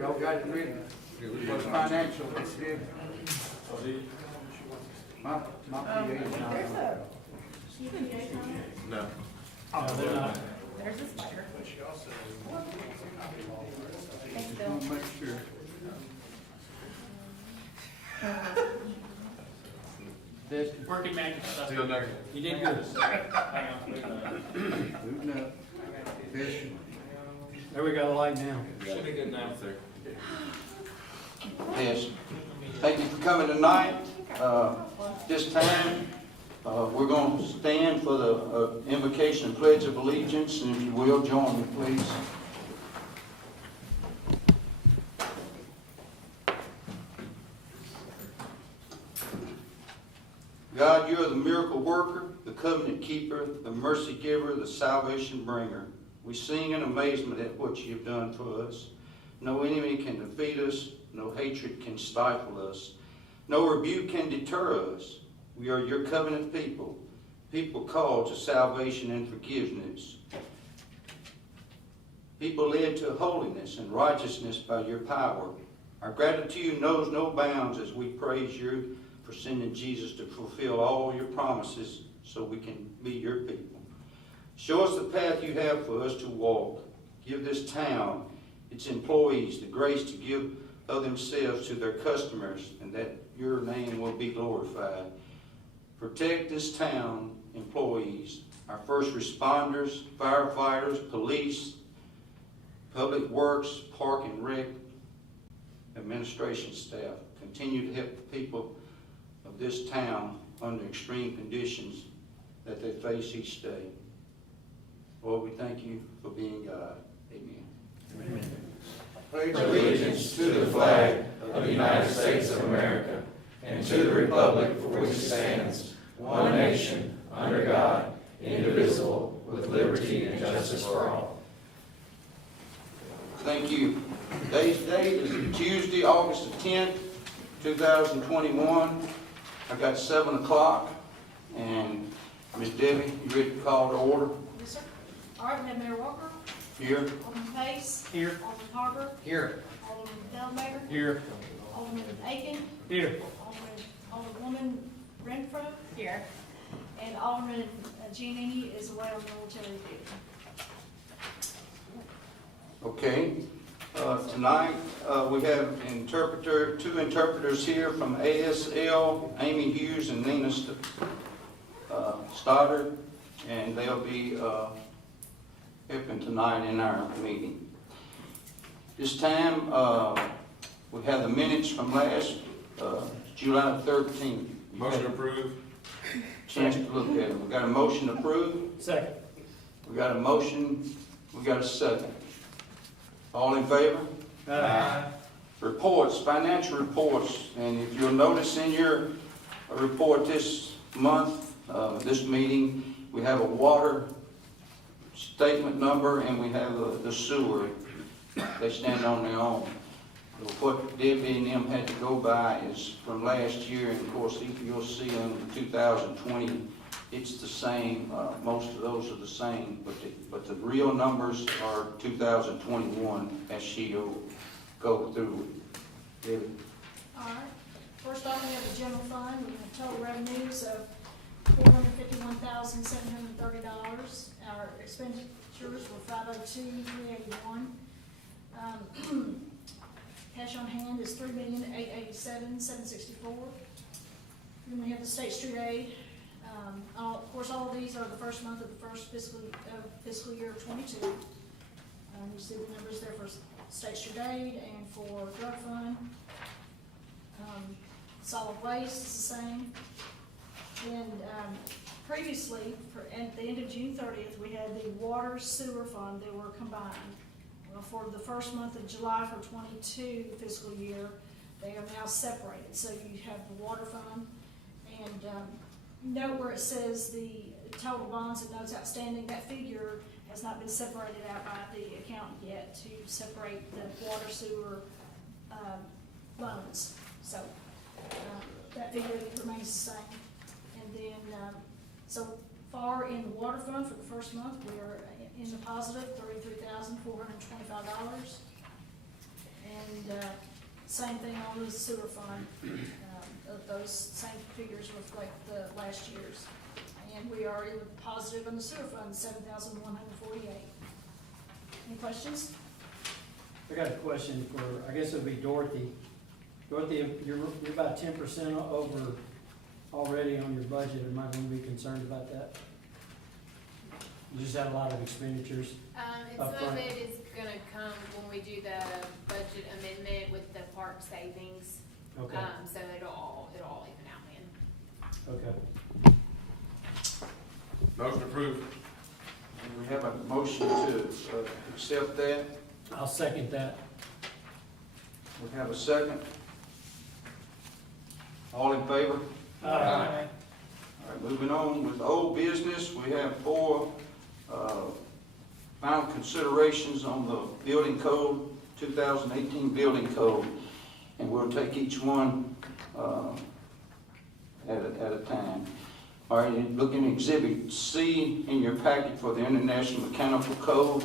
Y'all got it ready? What's financial, this here? My PA is not. No. They're not. There's a spider. Thank you, Just Bill. want to make sure. This, Working magic stuff. Still negative. You did good. Hang on. moving up. This, There we go, the light now. Should be good now, sir. Yes. Thank you for coming tonight. This time, we're going to stand for the invocation and pledge of allegiance, and if you will, join me, please. God, you are the miracle worker, the covenant keeper, the mercy giver, the salvation bringer. We sing in amazement at what you have done for us. No enemy can defeat us. No hatred can stifle us. No rebuke can deter us. We are your covenant people, people called to salvation and forgiveness. People led to holiness and righteousness by your power. Our gratitude knows no bounds as we praise you for sending Jesus to fulfill all your promises so we can be your people. Show us the path you have for us to walk. Give this town, its employees, the grace to give of themselves to their customers, and that your name will be glorified. Protect this town employees, our first responders, firefighters, police, public works, park and rec, administration staff. Continue to help the people of this town under extreme conditions that they face each day. Lord, we thank you for being God. Amen. Amen. pledge allegiance to the flag of the United States of America and to the republic for which it stands, one nation, under God, indivisible, with liberty and justice for all. Thank you. Today's date is Tuesday, August the 10th, 2021. I got 7 o'clock, and Ms. Debbie, you ready to call to order? Yes, sir. All right, we have Mayor Walker, Here. Alderman Pace, Here. Alderman Harper, Here. Alderman Delmayer, Here. Alderman Aiken, Here. Alderwoman Renfro, Here. and Alderman Giannini is away on military duty. Okay. Tonight, we have two interpreters here from ASL, Amy Hughes and Nina Stoddard, and they'll be helping tonight in our meeting. This time, we have the minutes from last July 13th. Motion approved. Chance to look at them. We got a motion approved. Second. We got a motion. We got a second. All in favor? Reports, financial reports, and if you'll notice in your report this month, this meeting, we have a water statement number and we have the sewer. They stand on their own. What Debbie and them had to go by is from last year, and of course, if you'll see in 2020, it's the same. Most of those are the same, but the real numbers are 2021 as she'll go through. Debbie. All right. First off, we have the general fund. We have total revenues of $451,730. Our expenditures were $502,381. Cash on hand is $3,887,764. Then we have the State Street Aid. Of course, all of these are the first month of the first fiscal year of 22. You see the numbers there for State Street Aid and for drug fund. Solid waste is the same. And previously, at the end of June 30th, we had the water sewer fund. They were combined. Well, for the first month of July for 22 fiscal year, they are now separated. So you have the water fund, and note where it says the total bonds and notes outstanding. That figure has not been separated out by the accountant yet to separate the water sewer loans. So that figure remains the same. And then, so far in the water fund for the first month, we are in the positive, $33,425. And same thing on the sewer fund. Those same figures reflect the last year's. And we are in the positive on the sewer fund, $7,148. Any questions? I got a question for, I guess it would be Dorothy. Dorothy, you're about 10% over already on your budget. Am I gonna be concerned about that? You just had a lot of expenditures. Some of Upfront. it is gonna come when we do the budget amendment with the park savings. Okay, So it'll all even out then. okay. Motion approved. And we have a motion to accept that. I'll second that. We have a second. All in favor? Aye. All right, moving on with old business, we have 4 final considerations on the building code, 2018 building code, and we'll take each one at a time. All right, looking at Exhibit C in your packet for the International Mechanical Code,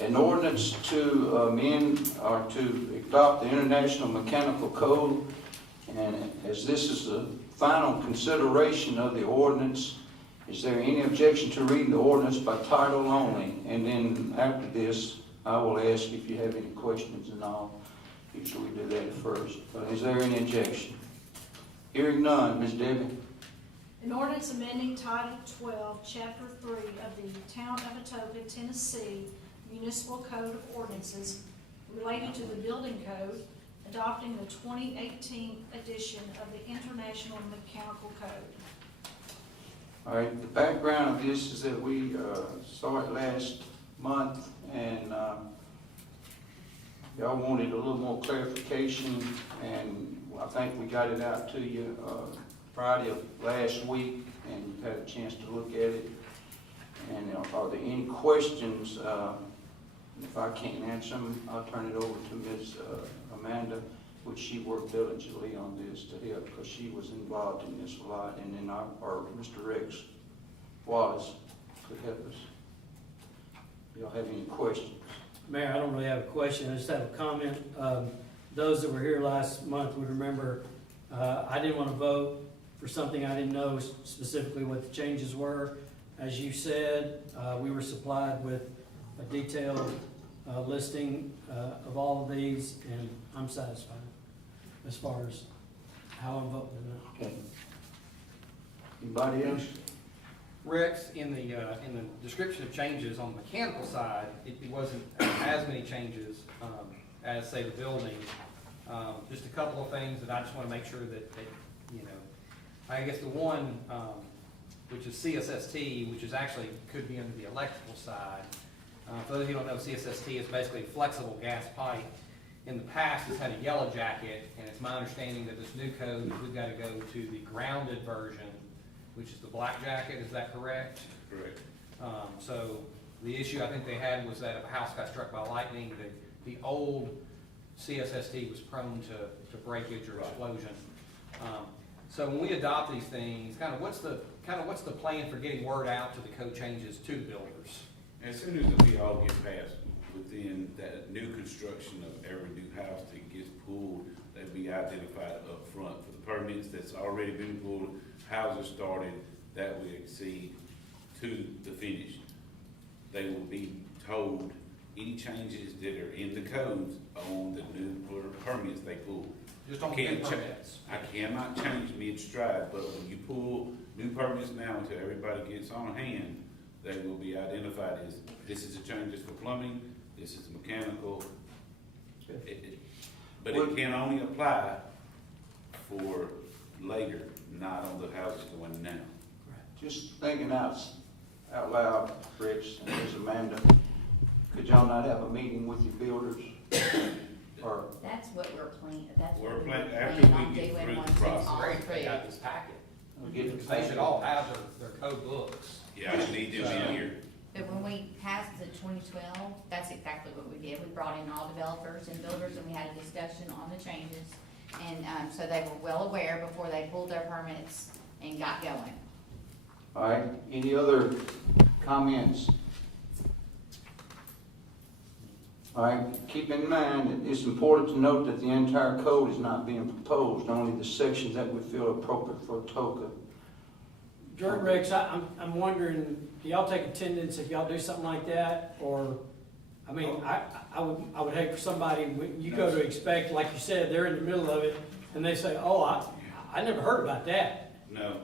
an ordinance to amend or to adopt the International Mechanical Code, and as this is the final consideration of the ordinance, is there any objection to reading the ordinance by title only? And then after this, I will ask if you have any questions and all. Usually we do that first. But is there any objection? Hearing none, Ms. Debbie. An ordinance amending Title 12, Chapter 3 of the Town of Atoka, Tennessee Municipal Code of Ordinances relating to the building code, adopting the 2018 edition of the International Mechanical Code. All right, the background of this is that we saw it last month, and y'all wanted a little more clarification, and I think we got it out to you Friday of last week, and you've had a chance to look at it. And are there any questions? If I can't answer them, I'll turn it over to Ms. Amanda, which she worked diligently on this to help, because she was involved in this a lot, and then or Mr. Rex Wallace could help us. Y'all have any questions? Mayor, I don't really have a question, I just have a comment. Those that were here last month would remember, I didn't want to vote for something I didn't know specifically what the changes were. As you said, we were supplied with a detailed listing of all of these, and I'm satisfied as far as how I'm voting on that. Okay. Anybody else? Rex, in the description of changes on the mechanical side, it wasn't as many changes as, say, the building. Just a couple of things that I just want to make sure that, you know, I guess the one, which is CSST, which is actually, could be under the electrical side. For those of you who don't know, CSST is basically flexible gas pipe. In the past, it's had a yellow jacket, and it's my understanding that this new code, we've got to go to the grounded version, which is the black jacket. Is that correct? Correct. So the issue I think they had was that if a house got struck by lightning, the old CSST was prone to breakage or explosion. So when we adopt these things, kind of what's the plan for getting word out to the code changes to the builders? As soon as we all get passed within that new construction of every new house that gets pulled, they'll be identified up front for the permits that's already been pulled, houses started, that will exceed to the finish. They will be told any changes that are in the codes on the new permits they pull. Just on the new permits. I cannot change mid-stride, but when you pull new permits now until everybody gets on hand, they will be identified as, this is the changes for plumbing, this is mechanical. But it can only apply for later, not on the houses going now. Just thinking out loud, Rich and Ms. Amanda, could y'all not have a meeting with your builders? Or That's what we're planning, that's We're what we're planning- planning after we on get doing through the once it's process. all Great, they got approved. this packet. we get the They should all have their code books. Yeah, I need them in here. But when we passed the 2012, that's exactly what we did. We brought in all developers and builders, and we had a discussion on the changes. And so they were well aware before they pulled their permits and got going. All right, any other comments? All right, keep in mind that it's important to note that the entire code is not being proposed, only the sections that we feel appropriate for Atoka. George Rex, I'm wondering, do y'all take attendance if y'all do something like that? Or, I mean, I would hate for somebody, when you go to expect, like you said, they're in the middle of it, and they say, oh, I never heard about that. No,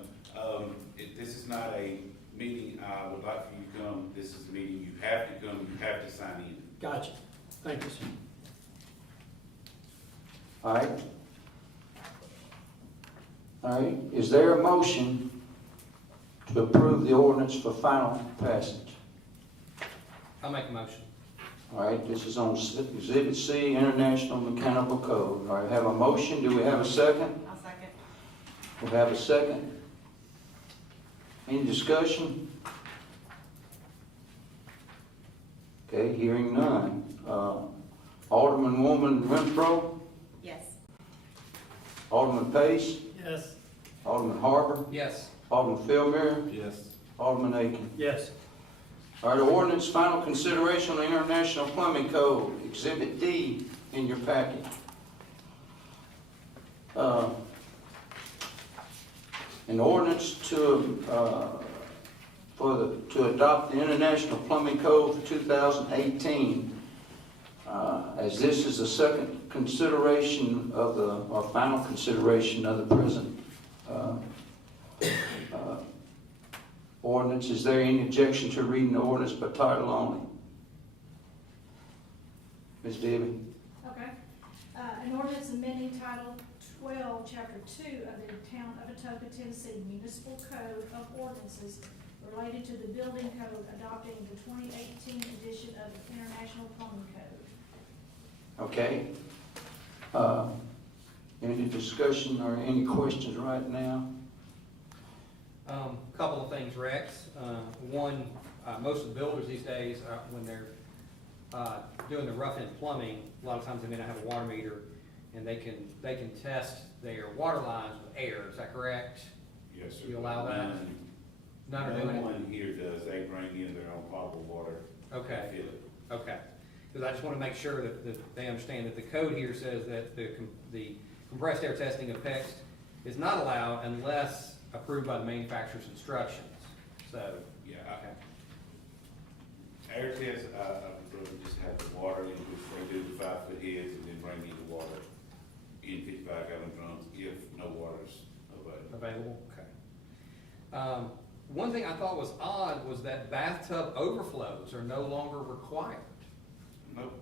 this is not a meeting I would like for you to come. This is a meeting you have to come, you have to sign in. Gotcha. Thank you, sir. All right? All right, is there a motion to approve the ordinance for final passage? I'll make a motion. All right, this is on Exhibit C, International Mechanical Code. All right, have a motion, do we have a second? I'll second. We have a second. Any discussion? Okay, hearing none. Alderman Woman Renfro, Yes. Alderman Pace, Yes. Alderman Harper, Yes. Alderman Philmere, Yes. Alderman Aiken. Yes. All right, ordinance final consideration on the International Plumbing Code, Exhibit D in your packet. An ordinance to adopt the International Plumbing Code for 2018. As this is the second consideration of or final consideration of the present ordinance. Is there any objection to reading the ordinance by title only? Ms. Debbie? Okay. An ordinance amending Title 12, Chapter 2 of the Town of Atoka, Tennessee Municipal Code of Ordinances related to the Building Code, adopting the 2018 edition of the International Plumbing Code. Okay. Any discussion or any questions right now? Couple of things, Rex. One, most of the builders these days, when they're doing the rough-end plumbing, a lot of times they may not have a water meter, and they can test their water lines with air. Is that correct? Yes, sir. You allow that? None are doing No it? one here does. They bring in their own potable water. Okay. Fill it. Okay. Because I just want to make sure that they understand that the code here says that the compressed air testing of PEX is not allowed unless approved by the manufacturer's instructions. So, Yeah, okay. air test, I prefer to just have the water in which they do the 5-foot heads and then bring in the water in 55-gallon drums if no water's available. Available? Okay. One thing I thought was odd was that bathtub overflows are no longer required. Nope.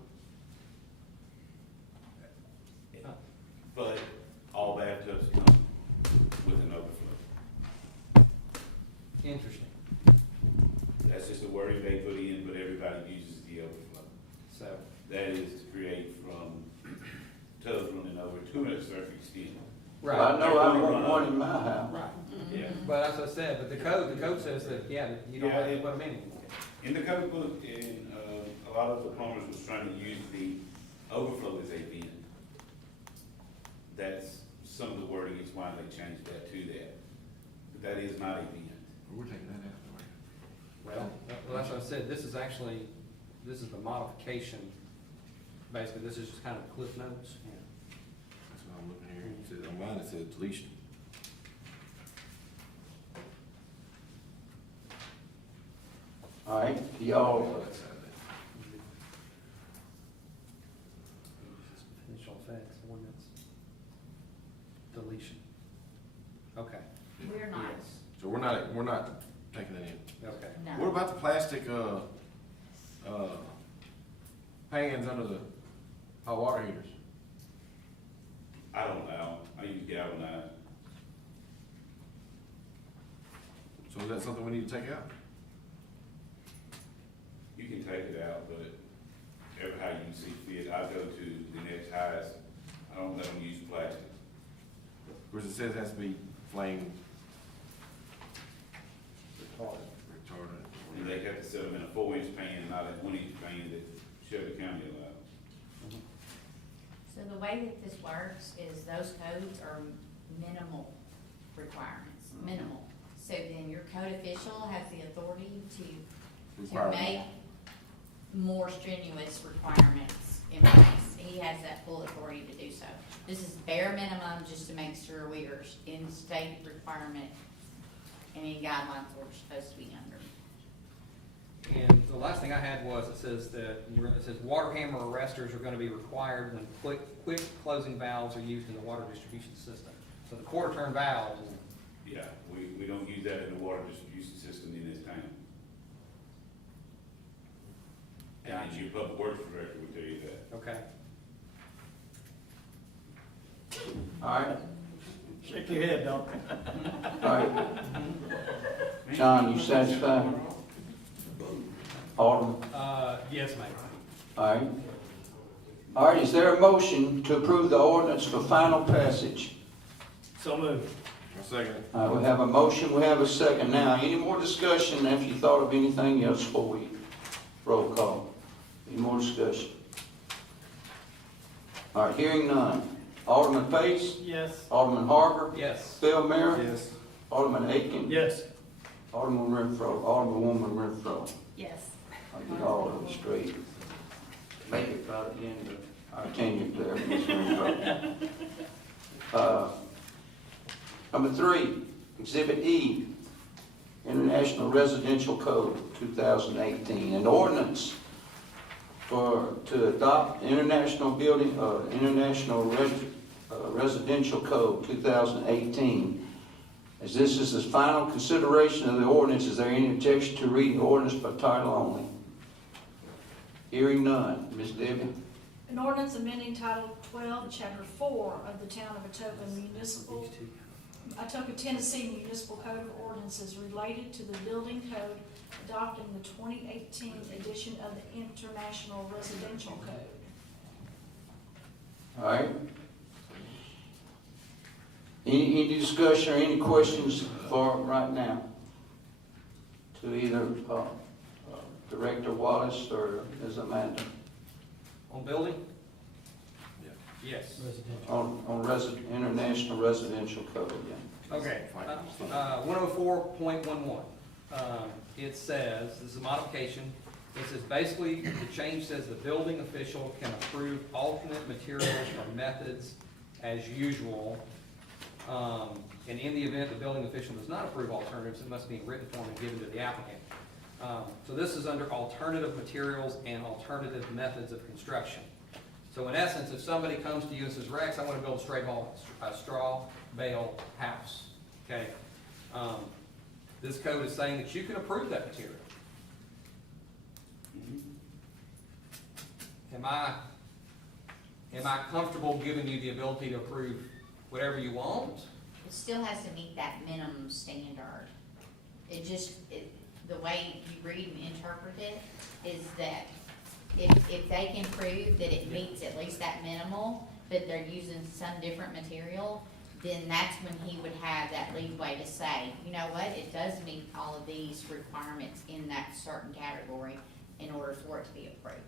But all bathtubs come with an overflow. Interesting. That's just the wording they put in, but everybody uses the overflow. So, That is to create from tubs running over to a certain extent. Well, I know I want one in my house. Right. Yeah. But as I said, but the code says that, yeah, you don't have to put them in anymore. In the code book, and a lot of the plumbers was trying to use the overflow as a vent. That's some of the wording is why they changed that to that. But that is not a vent. We're taking that out. Well, that's what I said, this is the modification. Basically, this is just kind of cliff notes. That's what I'm looking here. It says, on mine, it says deletion. All right, y'all, Oh, that's out there. Initial effects, ordinance. Deletion. Okay, We're not, yes, So we're not taking that in. okay. What no. about the plastic, pans under the hot water heaters? I don't know. I use galvanized. So is that something we need to take out? You can take it out, but ever how you see fit. I go to the next highest. I don't let them use plastic. Of course, it says it has to be flame retardant. And they have to set them in a 4-inch pan, not a 1-inch pan that Shelby County allows. So the way that this works is those codes are minimal requirements, minimal. So then your code official has the authority to Requirement. make more strenuous requirements in place. He has that full authority to do so. This is bare minimum, just to make sure we are in state requirement, any guidelines we're supposed to be under. And the last thing I had was, it says water hammer arresters are gonna be required when quick closing valves are used in the water distribution system. So the quarter turn valves, Yeah, we don't use that in the water distribution system in this town. And Gotcha. your public works director would tell you that. okay. All right, Shake your head, don't. all right. John, you satisfied? Alderman? Yes, ma'am. All right. All right, is there a motion to approve the ordinance for final passage? So moved. A second. All right, we have a motion, we have a second. Now, any more discussion if you thought of anything else before we roll call? Any more discussion? All right, hearing none. Alderman Pace? Yes. Alderman Harper? Yes. Bill Mayer? Yes. Alderman Aiken? Yes. Alderman Renfro? Alderwoman Renfro? Yes. I'll get all of them straight. Make it right at the end of our tenure there, Ms. Renfro. Number 3, Exhibit E, International Residential Code 2018, an ordinance to adopt International Residential Code 2018. As this is the final consideration of the ordinance, is there any objection to reading the ordinance by title only? Hearing none. Ms. Debbie? An ordinance amending Title 12, Chapter 4 of the Town of Atoka, Tennessee Municipal Code of Ordinances related to the building code, adopting the 2018 edition of the International Residential Code. All right. Any discussion or any questions for right now? To either Director Wallace or Ms. Amanda On building? Yeah. Yes. Residential. on International Residential Code, yeah. Okay, 104.11. It says, this is a modification, it says basically, the change says the building official can approve alternate materials or methods as usual. And in the event the building official does not approve alternatives, it must be in written form and given to the applicant. So this is under alternative materials and alternative methods of construction. So in essence, if somebody comes to you and says, Rex, I want to build a straw bale house, okay? This code is saying that you can approve that material. Am I comfortable giving you the ability to approve whatever you want? It still has to meet that minimum standard. The way you read and interpret it is that if they can prove that it meets at least that minimal, but they're using some different material, then that's when he would have that leeway to say, you know what, it does meet all of these requirements in that certain category in order for it to be approved.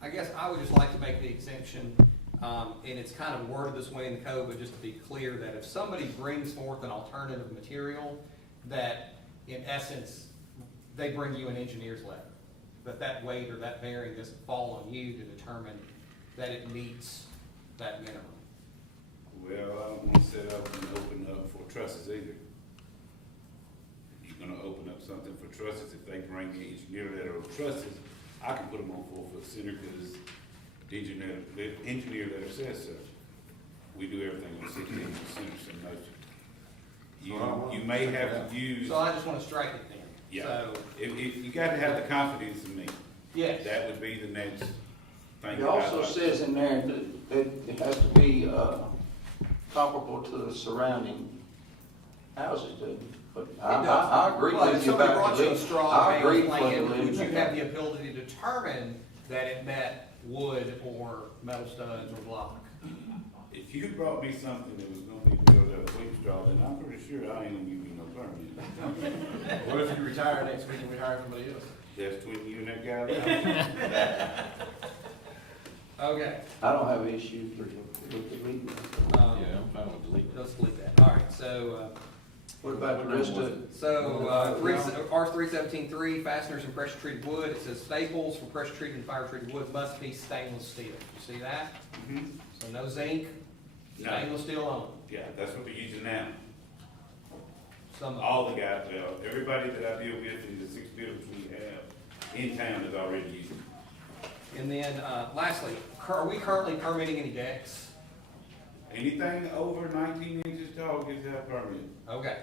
I guess I would just like to make the exemption, and it's kind of worded this way in the code, but just to be clear, that if somebody brings forth an alternative material, that in essence, they bring you an engineer's letter. That weight or that bearing doesn't fall on you to determine that it meets that minimum. Well, I don't want to set up and open up for trusses either. If you're gonna open up something for trusses, if they bring the engineer letter of trusses, I can put them on 4-foot center because the engineer letter says so. We do everything on 16% or some motion. You may have to use, So I just want to strike it then. yeah, So, if you got to have the confidence in me. yes. That would be the next thing. It also says in there that it has to be comparable to the surrounding houses, doesn't it? But I agree Well, if with you somebody about brought you a the, straw I bale agree with plan, you. would you have the ability to determine that it met wood or metal studs or block? If you brought me something that was gonna be built out of wheat straw, then I'm pretty sure I ain't gonna give you no permit. What if you retire next week and we hire somebody else? That's between you and that guy there. Okay. I don't have issues with the legal. Yeah, I'm fine with deleting. Let's delete that. All right, so, What about the rest of it? So, R317.3, fasteners and pressure treated wood, it says staples for pressure treated and fire treated wood must be stainless steel. You see that? Mhm. So no zinc, No. stainless steel only. Yeah, that's what they're using now. Some, All the guys, well, everybody that I deal with in the 6 buildings we have in town is already using it. and then, lastly, are we currently permitting any decks? Anything over 19 inches tall gets that permit. Okay,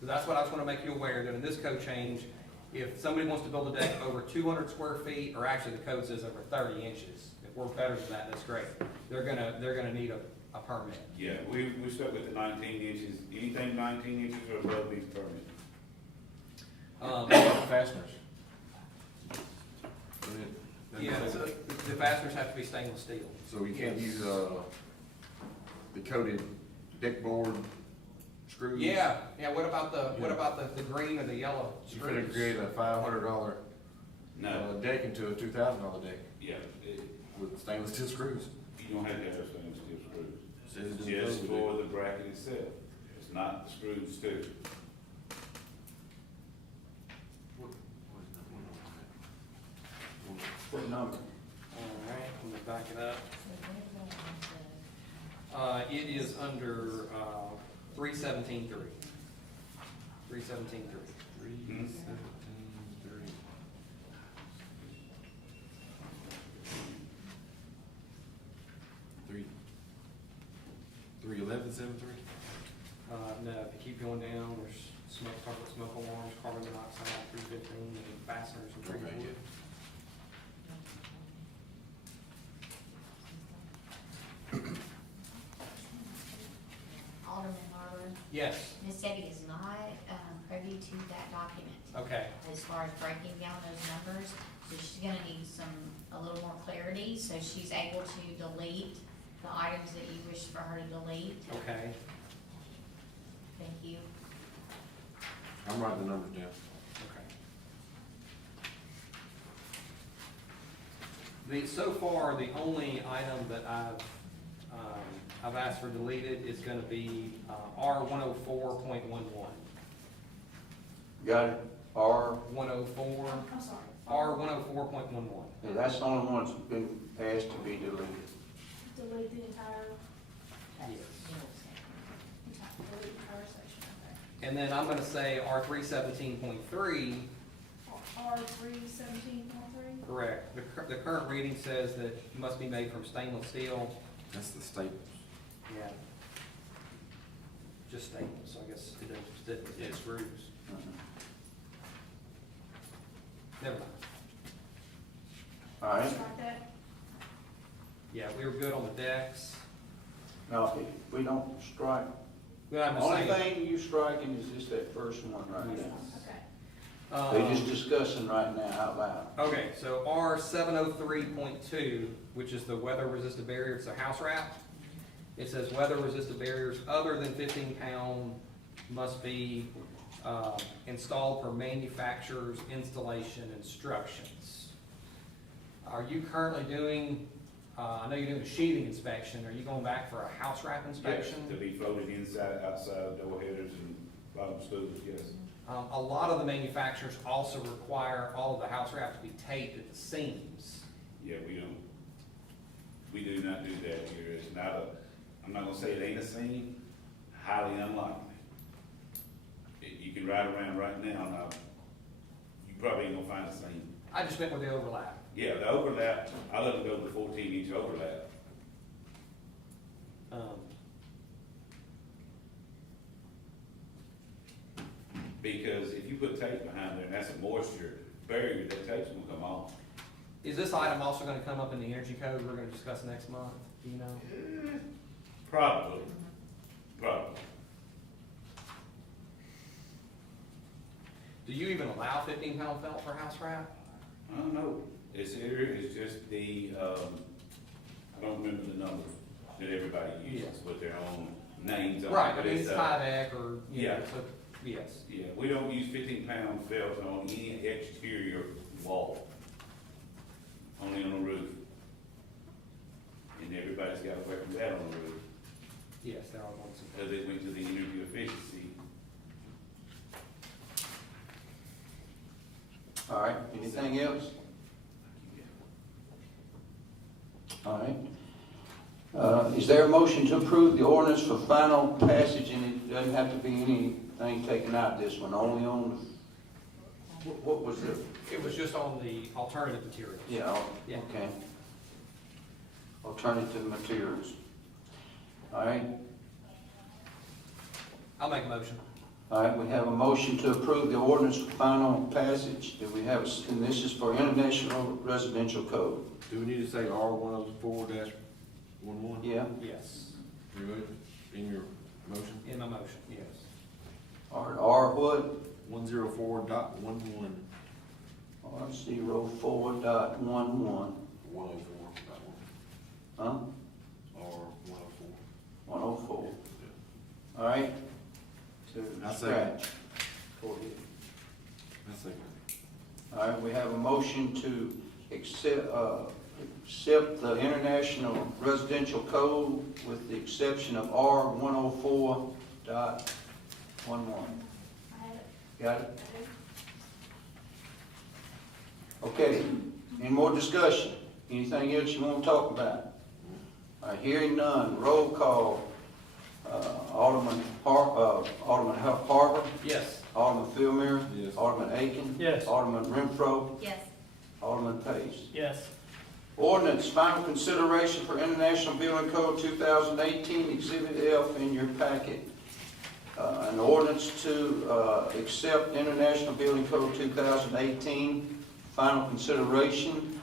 so that's what I was gonna make you aware, that in this code change, if somebody wants to build a deck over 200 square feet, or actually the code says over 30 inches, if we're better than that, that's great. They're gonna need a permit. Yeah, we stuck with the 19 inches. Anything 19 inches or above needs permit. Fasteners. Go ahead. Yeah, so the fasteners have to be stainless steel. So you can't use, the coated deck board screws? Yeah, what about the green or the yellow You're gonna screws? create a $500 No, deck into a $2,000 deck yeah, with stainless steel screws. you don't have to have stainless steel screws. Says it It's doesn't just go with for the bracket itself. It's not the screws too. What number? Alright, I'm gonna back it up. So where do I have to- It is under, 317.3. 317.3. 317.3. Three. 311.7.3. No, if you keep going down, there's smoke, talk about smoke alarms, carbon monoxide, 315, and fasteners and treated Okay, wood. Alderman Harlan, Yes, Miss Debbie is not, privy to that document okay, as far as breaking down those numbers. So she's gonna need a little more clarity, so she's able to delete the items that you wish for her to delete. okay. Thank you. I'm writing the numbers down. Okay. So far, the only item that I've asked for deleted is gonna be, R104.11. Got it? R, 104, I'm sorry. R104.11. yeah, that's the only one that's been asked to be deleted. Delete the entire, Yes. delete the entire section, okay. And then I'm gonna say R317.3, R317.3? correct. The current reading says that it must be made from stainless steel. That's the staples. Yeah. Just staples, so I guess it doesn't fit with the screws. Never mind. All right, Strike that? Yeah, we were good on the decks. now, if we don't strike, But I'm the just only saying, thing you striking is just that first one right there. Okay. They're just discussing right now out loud. Okay, so R703.2, which is the weather-resistant barrier, it's a house wrap. It says weather-resistant barriers other than 15 pound must be installed per manufacturer's installation instructions. Are you currently doing, I know you're doing a sheathing inspection, are you going back for a house wrap inspection? Yes, to be floated inside, outside, door headers and bottom spools, yes. A lot of the manufacturers also require all of the house wrap to be taped at the seams. Yeah, we do not do that here. It's not a, I'm not gonna say it ain't a seam, highly unlikely. You can ride around right now, you probably ain't gonna find a seam. I just meant with the overlap. Yeah, the overlap, I let them go to 14-inch overlap. Because if you put tape behind there and that's a moisture barrier, that tape's gonna come off. Is this item also gonna come up in the energy code we're gonna discuss next month? Do you know? Probably. Do you even allow 15 pound felt for house wrap? I don't know. It's here, it's just the, I don't remember the number that everybody uses with their own names on it. Right, but I mean, it's Tyvek or, you know, yeah. so, yes. Yeah, we don't use 15-pound felt on any exterior wall, only on the roof. And everybody's got to wear that on the roof, Yes, there are ones. because it went to the energy efficiency Anything else? All right. Is there a motion to approve the ordinance for final passage, and it doesn't have to be anything taken out of this one, only on, what was the? It was just on the alternative materials. Yeah, Yeah. okay. Alternative materials. All right, I'll make a motion. all right, we have a motion to approve the ordinance for final passage. Do we have, and this is for International Residential Code. Do we need to say R-104-11? Yeah, Yes. In your motion? In my motion, yes. R what? 104.11. R04.11. 104.1. Huh? Or 104. 104. All right? To I second. scratch. Go ahead. That's it. All right, we have a motion to accept the International Residential Code with the exception of R104.11. I had it. Got it? Okay, any more discussion? Anything else you want to talk about? All right, hearing none, roll call. Alderman Harbour, Yes. Alderman Philmere, Yes. Alderman Aiken. Yes. Alderman Renfro, Yes. Alderman Pace. Yes. Ordinance, final consideration for International Building Code 2018, Exhibit F in your packet. An ordinance to accept International Building Code 2018, final consideration.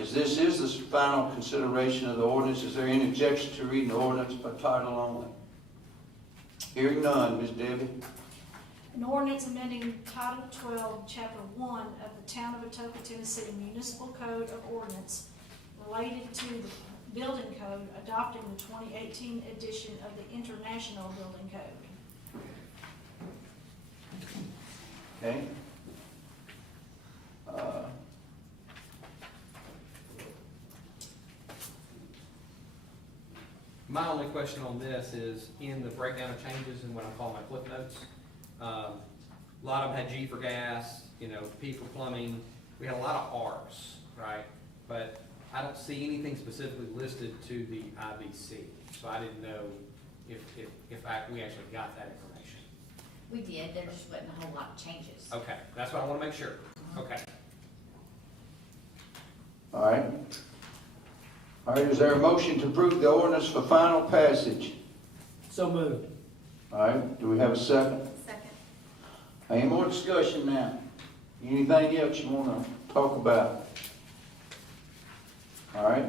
As this is the final consideration of the ordinance, is there any objection to reading the ordinance by title only? Hearing none, Ms. Debbie. An ordinance amending Title 12, Chapter 1 of the Town of Atoka, Tennessee Municipal Code of Ordinance related to the Building Code, adopting the 2018 edition of the International Building Code. Okay. My only question on this is, in the breakdown of changes and what I call my flip notes, a lot of them had G for gas, P for plumbing. We had a lot of Rs, right? But I don't see anything specifically listed to the IBC. So I didn't know if we actually got that information. We did, there just wasn't a whole lot of changes. Okay, that's what I want to make sure. Okay. All right. All right, is there a motion to approve the ordinance for final passage? So moved. All right, do we have a second? Second. Any more discussion now? Anything else you want to talk about? All right,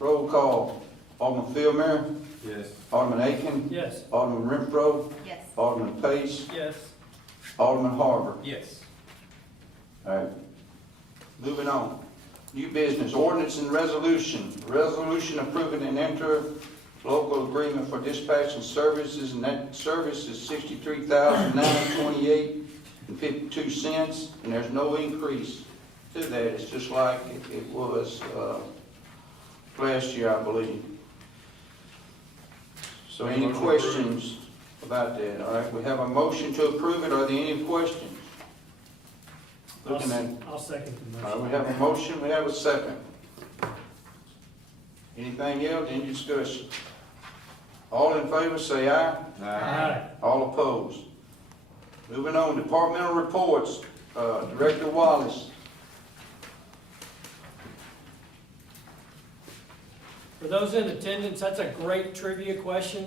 roll call. Alderman Philmere, Yes. Alderman Aiken, Yes. Alderman Renfro, Yes. Alderman Pace, Yes. Alderman Harbour. Yes. All right, moving on. New business, ordinance and resolution. Resolution approving an interlocal agreement for dispatch and services, and that service is $63,928.52, and there's no increase to that. It's just like it was last year, I believe. So any questions about that? All right, we have a motion to approve it. Are there any questions? Looking at I'll second the all right, motion. we have a motion, we have a second. Anything else, any discussion? All in favor, say aye. Aye. All opposed. Moving on, departmental reports. Director Wallace. For those in attendance, that's a great trivia question.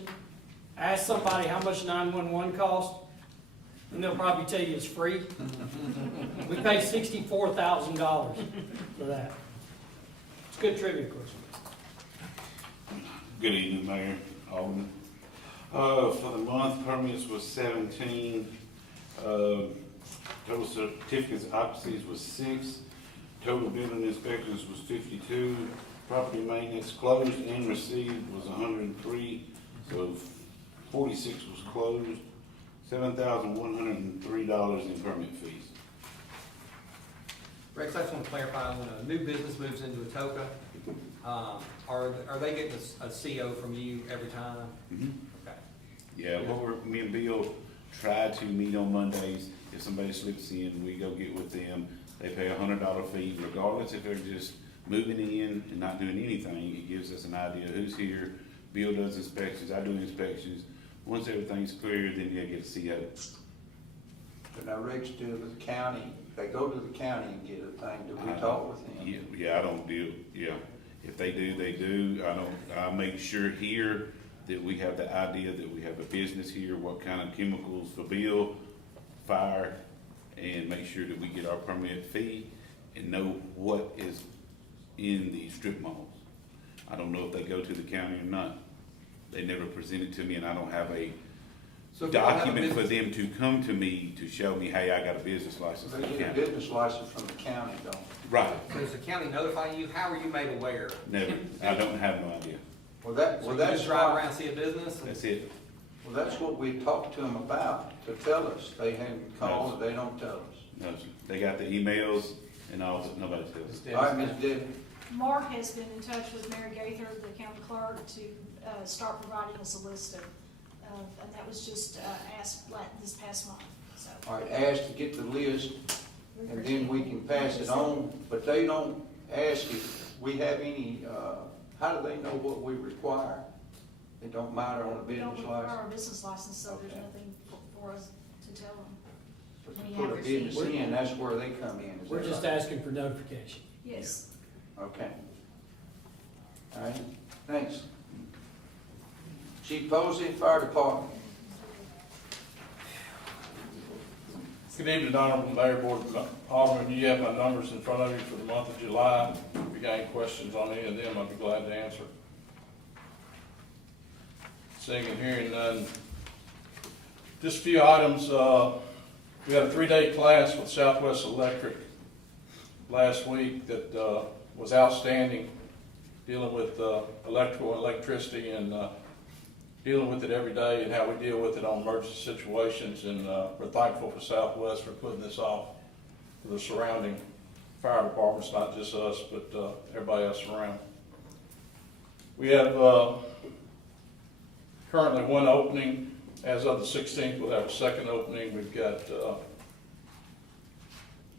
Ask somebody how much 911 costs, and they'll probably tell you it's free. We pay $64,000 for that. It's a good trivia question. Good evening, Mayor, Alderman. For the month, permits was 17, total certificates of occupancies was 6, total building inspections was 52, property maintenance closed and received was 103, so 46 was closed, $7,103 in permit fees. Rex, I just want to clarify, when a new business moves into Atoka, are they getting a CO from you every time? Mhm. Okay. Yeah, me and Bill try to meet on Mondays. If somebody slips in, we go get with them. They pay $100 fee regardless if they're just moving in and not doing anything. It gives us an idea who's here. Bill does inspections, I do inspections. Once everything's clear, then they get a CO. So now Rick's to the county, they go to the county and get a thing, do we talk with them? Yeah, I don't deal, yeah. If they do, they do. I make sure here that we have the idea that we have a business here, what kind of chemicals for Bill, fire, and make sure that we get our permit fee and know what is in the strip malls. I don't know if they go to the county or not. They never presented to me, and I don't have a So if you don't have a document for business- them to come to me to show me, hey, I got a business license They from the get a county. business license from the county, don't they? Right, So does the county notify you? How are you made aware? never. I don't have no idea. Well, So you that's just drive why, around, see a business? and- That's it. well, that's what we talked to them about, to tell us. They hadn't called, they don't tell us. No, they got the emails and all, but nobody tells. All right, Ms. Debbie. Mark has been in touch with Mary Gaither, the county clerk, to start providing us a list of, and that was just asked this past month, so. All right, ask to get the list, and then we can pass it on, but they don't ask if we have any, how do they know what we require? It don't matter on a We don't business require license. a business license, so there's Okay. nothing for us to tell them. But We to have put a business receipts. in, that's where they come in. Is We're that just right? asking for notification. Yes. Okay. All right, thanks. Chief Posey, Fire Department. Good evening, Honorable Mayor, Board of Aldermen. You have my numbers in front of you for the month of July. If you got any questions on any of them, I'd be glad to answer. Seeing and hearing none. Just a few items. We had a 3-day class with Southwest Electric last week that was outstanding, dealing with electrical and electricity and dealing with it every day and how we deal with it on emergency situations. And we're thankful for Southwest for putting this off for the surrounding fire departments, not just us, but everybody else around. We have currently one opening. As of the 16th, we'll have a second opening. We've got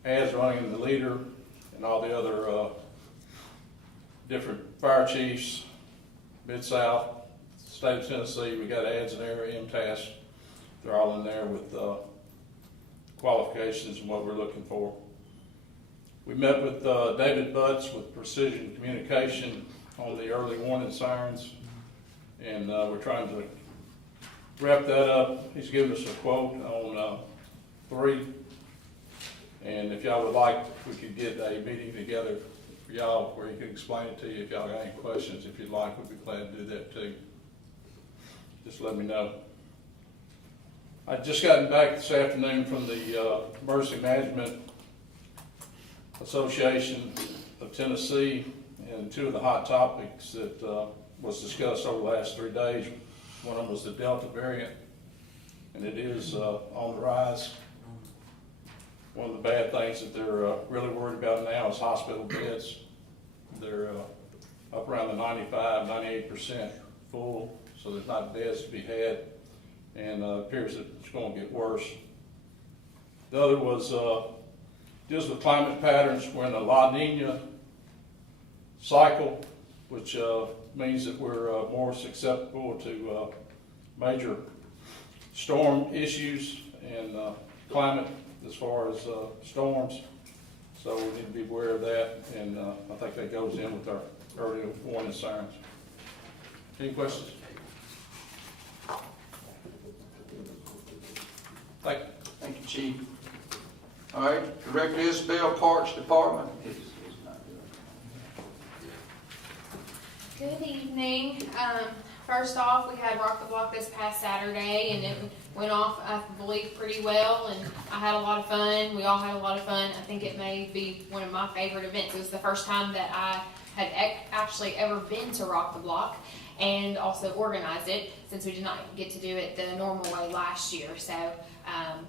ads running in the leader and all the other different fire chiefs, Mid-South, State of Tennessee. We got ads in there, MTAS. They're all in there with qualifications and what we're looking for. We met with David Butts with Precision Communication on the early warning sirens, and we're trying to wrap that up. He's given us a quote on 3, and if y'all would like, we could get a meeting together for y'all where he can explain it to you. If y'all got any questions, if you'd like, we'd be glad to do that too. Just let me know. I just gotten back this afternoon from the Emergency Management Association of Tennessee, and 2 of the hot topics that was discussed over the last 3 days. One of them was the Delta variant, and it is on the rise. One of the bad things that they're really worried about now is hospital beds. They're up around the 95, 98% full, so there's not beds to be had, and it appears that it's going to get worse. The other was deals with climate patterns. We're in a La Nina cycle, which means that we're more susceptible to major storm issues and climate as far as storms. So we need to be aware of that, and I think that goes in with our early warning sirens. Any questions? Thank you. Thank you, Chief. All right, Director Isabel, Parks Department. is not doing Good evening. First off, we had Rock the Block this past Saturday, and it went off, I believe, pretty well, and I had a lot of fun. We all had a lot of fun. I think it may be one of my favorite events. It was the first time that I had actually ever been to Rock the Block and also organized it, since we did not get to do it the normal way last year. So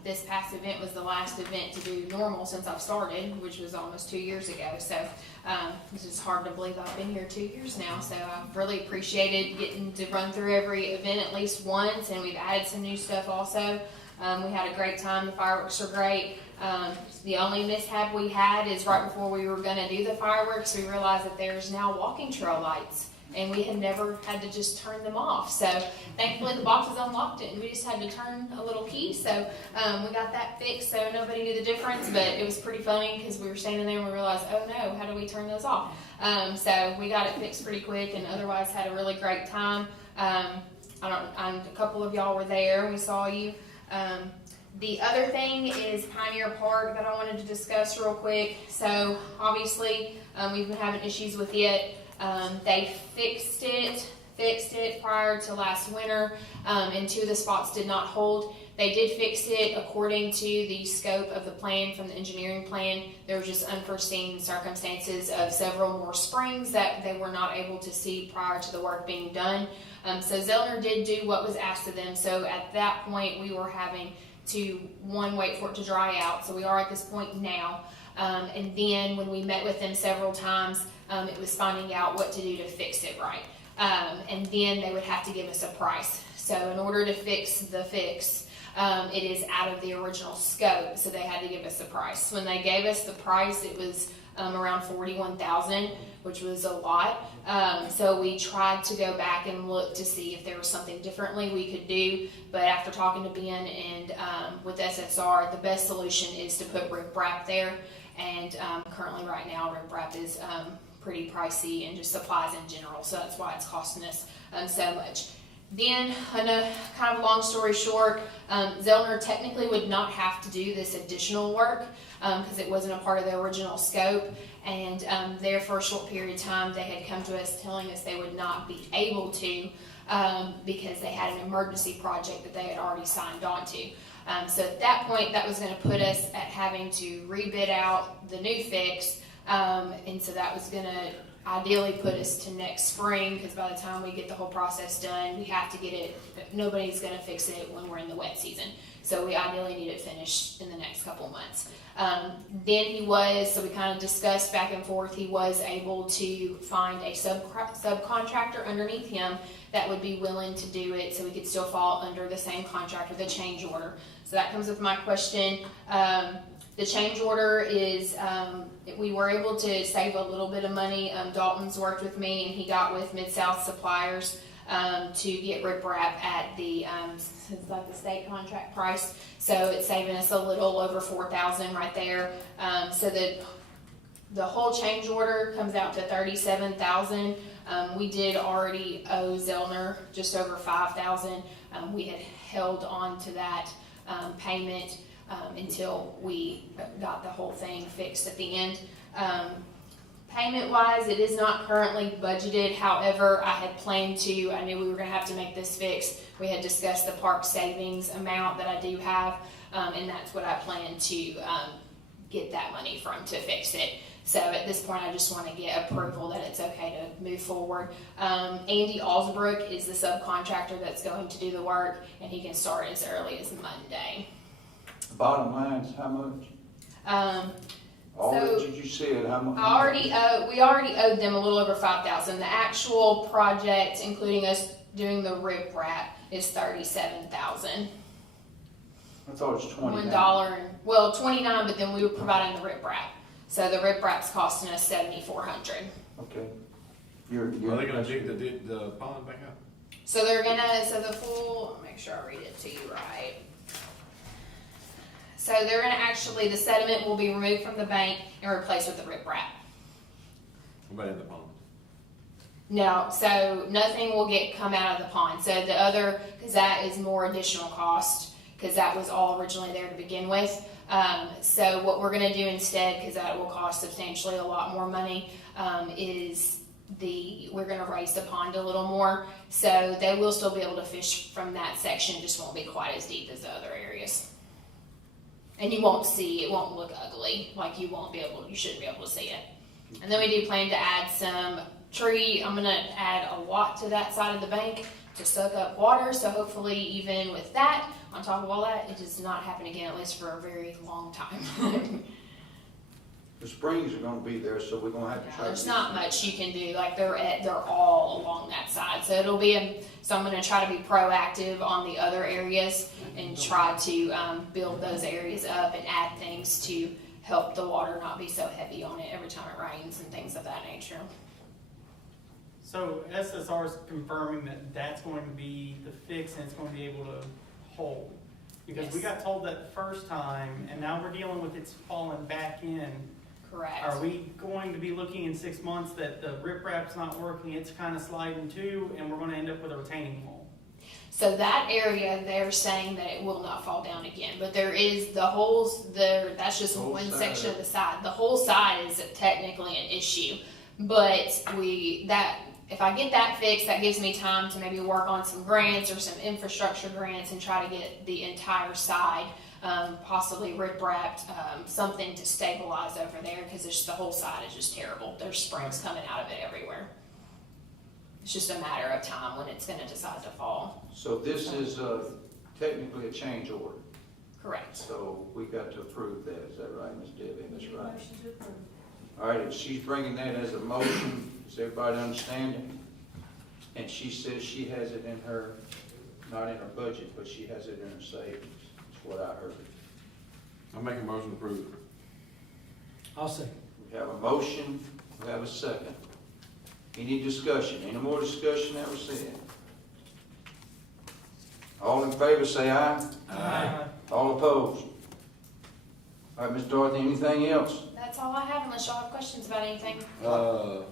this past event was the last event to do normal since I've started, which was almost 2 years ago. So it's just hard to believe I've been here 2 years now. So I've really appreciated getting to run through every event at least once, and we've added some new stuff also. We had a great time. The fireworks are great. The only mishap we had is right before we were going to do the fireworks, we realized that there's now walking trail lights, and we had never had to just turn them off. So thankfully the boxes unlocked it, and we just had to turn a little key. So we got that fixed, so nobody knew the difference, but it was pretty funny because we were standing there and we realized, oh no, how do we turn those off? So we got it fixed pretty quick, and otherwise had a really great time. A couple of y'all were there, and we saw you. The other thing is Pioneer Park that I wanted to discuss real quick. So obviously we've been having issues with it. They fixed it prior to last winter, and 2 of the spots did not hold. They did fix it according to the scope of the plan from the engineering plan. There were just unforeseen circumstances of several more springs that they were not able to see prior to the work being done. So Zellner did do what was asked of them. So at that point we were having to, wait for it to dry out. So we are at this point now. And then when we met with them several times, it was finding out what to do to fix it right. And then they would have to give us a price. So in order to fix the fix, it is out of the original scope, so they had to give us a price. When they gave us the price, it was around $41,000, which was a lot. So we tried to go back and look to see if there was something differently we could do, but after talking to Ben and with SSR, the best solution is to put riprap there. And currently right now riprap is pretty pricey, and just supplies in general, so that's why it's costing us so much. Then, kind of long story short, Zellner technically would not have to do this additional work because it wasn't a part of the original scope, and there for a short period of time they had come to us telling us they would not be able to because they had an emergency project that they had already signed on to. So at that point that was going to put us at having to rebid out the new fix, and so that was going to ideally put us to next spring, because by the time we get the whole process done, we have to get it, nobody's going to fix it when we're in the wet season. So we ideally need it finished in the next couple months. Then so we kind of discussed back and forth, he was able to find a subcontractor underneath him that would be willing to do it, so we could still fall under the same contractor, the change order. So that comes with my question. The change order is, we were able to save a little bit of money. Dalton's worked with me, and he got with Mid-South Suppliers to get riprap at the it's like the state contract price. So it's saving us a little over $4,000 right there. So the whole change order comes out to $37,000. We did already owe Zellner just over $5,000. We had held on to that payment until we got the whole thing fixed at the end. Payment wise, it is not currently budgeted. However, I had planned to, I knew we were going to have to make this fix. We had discussed the park savings amount that I do have, and that's what I plan to get that money from to fix it. So at this point, I just want to get approval that it's okay to move forward. Andy Alsbrook is the subcontractor that's going to do the work, and he can start as early as Monday. Bottom line is how much? All So, that you said, how much? We already owed them a little over $5,000. The actual project, including us doing the riprap, is $37,000. I thought it was $29. $1, well, $29, but then we were providing the riprap. So the riprap's costing us $7,400. Okay. Are they gonna dig the pond back up? So they're gonna, so the full, I'll make sure I read it to you right. So they're gonna actually, the sediment will be removed from the bank and replaced with the riprap. What about in the pond? No, so nothing will come out of the pond. So the other, because that is more additional cost, because that was all originally there to begin with. So what we're going to do instead, because that will cost substantially a lot more money, is we're going to raise the pond a little more. So they will still be able to fish from that section, just won't be quite as deep as the other areas. And you won't see, it won't look ugly, like you shouldn't be able to see it. And then we do plan to add some tree. I'm going to add a lot to that side of the bank to soak up water. So hopefully even with that, on top of all that, it does not happen again, at least for a very long time. The springs are gonna be there, so we're gonna have to Yeah, try to. there's not much you can do, like they're all along that side, so it'll be so I'm gonna try to be proactive on the other areas and try to, build those areas up and add things to help the water not be so heavy on it every time it rains and things of that nature. So SSR is confirming that that's going to be the fix and it's going to be able to hold? Because we Yes. got told that the first time, and now we're dealing with it's falling back in. Correct. Are we going to be looking in 6 months that the riprap's not working, it's kind of sliding too, and we're going to end up with a retaining wall? So that area, they're saying that it will not fall down again, but there is the holes there, that's just Whole one side. section of the side. The whole side is technically an issue, but if I get that fixed, that gives me time to maybe work on some grants or some infrastructure grants and try to get the entire side, possibly rip-wrapped, something to stabilize over there, because the whole side is just terrible. There's springs coming out of it everywhere. It's just a matter of time when it's gonna decide to fall. So this is, technically a change order, Correct. so we got to approve that, is that right, Ms. Debbie? That's Need a right. motion to approve. All right, if she's bringing that as a motion, does everybody understand it? And she says she has it in her, not in her budget, but she has it in her savings, that's what I heard. I make a motion to approve. I'll say. We have a motion, we have a second. Any discussion, any more discussion that was said? All in favor say aye. Aye. All opposed? All right, Ms. Dorothy, anything else? That's all I have, unless y'all have questions about anything. Go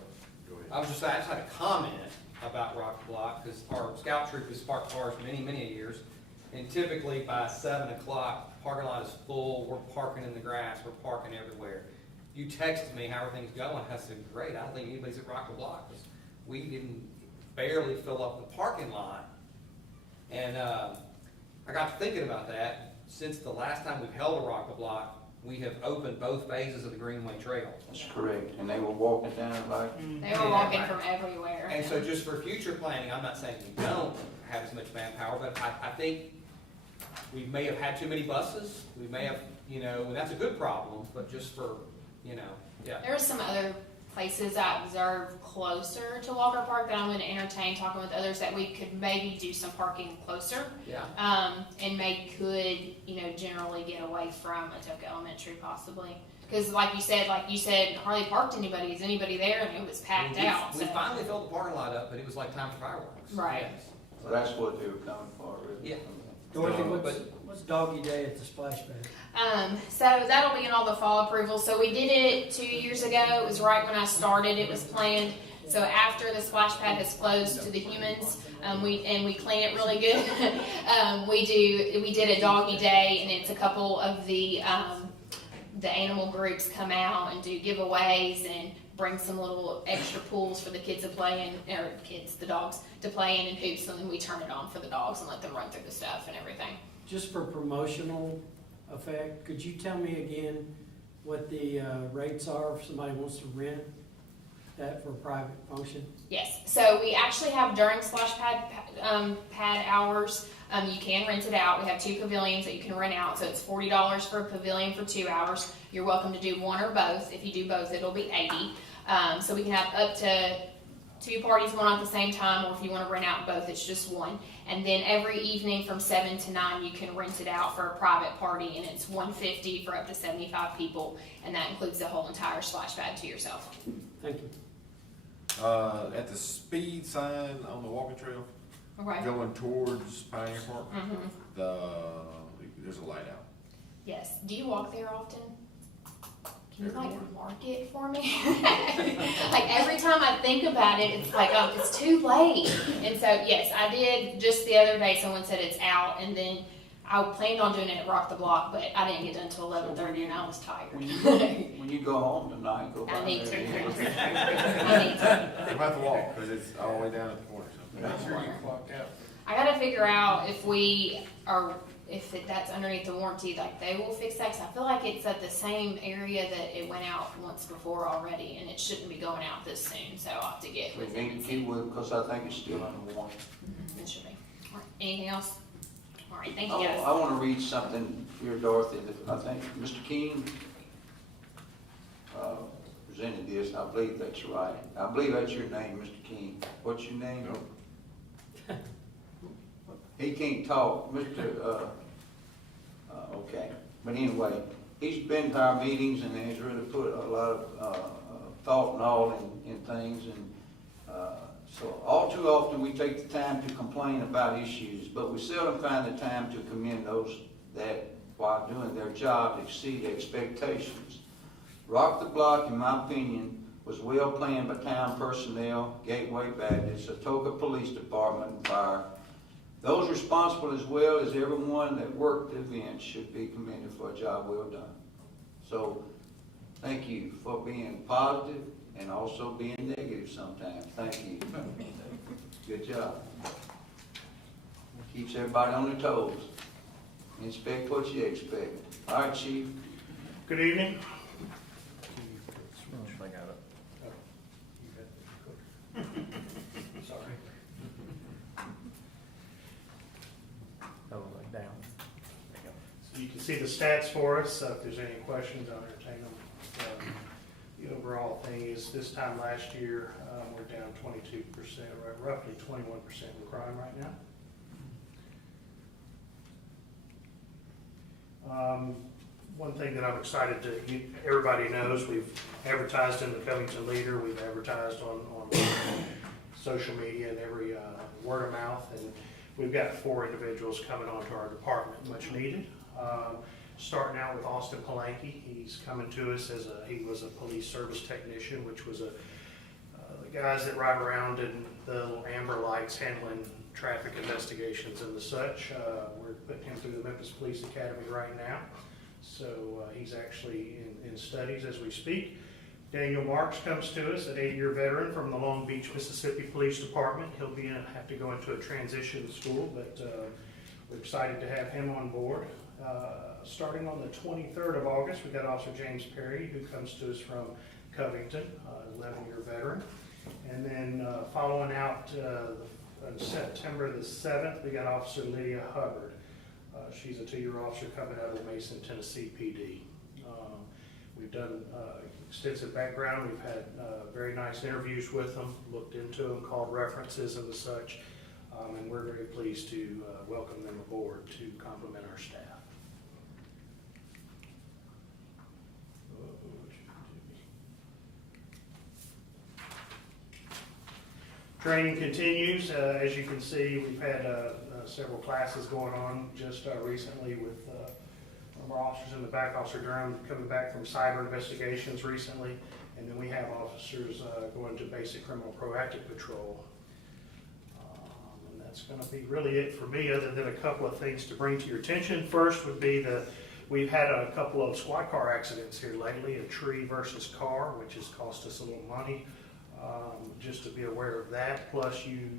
I just had a comment about Rock Block, because our scout troop has parked cars many years, and typically by 7 o'clock, the parking lot is full, we're parking in the grass, we're parking everywhere. You texted me how everything's going, I said, great, I don't think anybody's at Rock Block, because we didn't barely fill up the parking lot. And I got to thinking about that. Since the last time we've held a Rock Block, we have opened both phases of the Greenway Trail. That's correct, and they were walking down like, They were walking from everywhere. And so just for future planning, I'm not saying we don't have as much manpower, but I think we may have had too many buses. We may have, and that's a good problem, but just for, yeah. There are some other places I observed closer to Walker Park that I'm going to entertain talking with others that we could maybe do some parking closer. Yeah. And could, generally get away from Atoka Elementary possibly. Because like you said, hardly parked anybody. Is anybody there? And it was packed out. We So. finally filled the parking lot up, but it was like time for fireworks. Right. Yes. so that's what they were coming for, really. Yeah. Dorothy, But- what's Doggy Day at the splash pad? So that'll be in all the fall approvals. So we did it 2 years ago. It was right when I started. It was planned. So after the splash pad has closed to the humans, we clean it really good. We did a doggy day, and it's a couple of the animal groups come out and do giveaways and bring some little extra pools for the kids to play in, or the dogs to play in and hoops, and then we turn it on for the dogs and let them run through the stuff and everything. Just for promotional effect, could you tell me again what the rates are if somebody wants to rent that for a private function? Yes, so we actually have during splash pad hours, you can rent it out. We have 2 pavilions that you can rent out, so it's $40 for a pavilion for 2 hours. You're welcome to do one or both. If you do both, it'll be $80. So we can have up to 2 parties going on at the same time, or if you want to rent out both, it's just one. And then every evening from 7 to 9, you can rent it out for a private party, and it's $150 for up to 75 people, and that includes the whole entire splash pad to yourself. Thank you. At the speed sign on the walking trail, Okay. going towards Pioneer Park, Mm-hmm. there's a light out. Yes. Do you walk there often? Can you Every morning. mark it for me? Every time I think about it, it's like, oh, it's too late. And so, yes, I did just the other day. Someone said it's out, and then I planned on doing it at Rock the Block, but I didn't get done until 11:30, and I was tired. When you go home tonight, go by I need to. there. I need to. You have to walk, because it's all the way down at the corner. Make sure you clock out. I gotta figure out if that's underneath the warranty, they will fix that, 'cause I feel like it's at the same area that it went out once before already, and it shouldn't be going out this soon, so I'll have to get We with them need and to see. keep with, because I think it's still under warranty. It should be. All right, anything else? All right, thank I you guys. want to read something here, Dorothy, that I think, Mr. King, presented this. I believe that's right. I believe that's your name, Mr. King. What's your name? He can't talk, Mr. Okay. But anyway, he's been to our meetings and he's really put a lot of thought and all in things. And so all too often we take the time to complain about issues, but we seldom find the time to commend those that, while doing their job, exceed expectations. Rock the Block, in my opinion, was well planned by town personnel, Gateway Baptist, Atoka Police Department, and Fire. Those responsible as well as everyone that worked the event should be commended for a job well done. So, thank you for being positive and also being negative sometimes. Thank you. Good job. Keeps everybody on their toes. Inspect what you expect. All right, Chief. Good evening. Sorry. So you can see the stats for us. If there's any questions, I'll entertain them. The overall thing is this time last year, we're down 22%, roughly 21% in crime right now. One thing that I'm excited to, everybody knows, we've advertised in the Covington Leader, we've advertised on social media and every word of mouth, and we've got 4 individuals coming onto our department, much needed. Starting out with Austin Palanke, he's coming to us as he was a police service technician, which was the guys that ride around in the little amber lights handling traffic investigations and the such. We're putting him through the Memphis Police Academy right now. So he's actually in studies as we speak. Daniel Marks comes to us, an 8-year veteran from the Long Beach, Mississippi Police Department. He'll have to go into a transition school, but we're excited to have him on board. Starting on the 23rd of August, we got Officer James Perry, who comes to us from Covington, 11-year veteran. And then following out on September the 7th, we got Officer Lydia Hubbard. She's a 2-year officer coming out of Mason, Tennessee PD. We've done extensive background. We've had very nice interviews with them, looked into them, called references and the such, and we're very pleased to welcome them aboard to complement our staff. Training continues. As you can see, we've had several classes going on just recently with one of our officers in the back, Officer Durham, coming back from cyber investigations recently, and then we have officers going to basic criminal proactive patrol. And that's going to be really it for me, other than a couple of things to bring to your attention. First would be we've had a couple of squad car accidents here lately, a tree versus car, which has cost us a little money. Just to be aware of that. Plus, you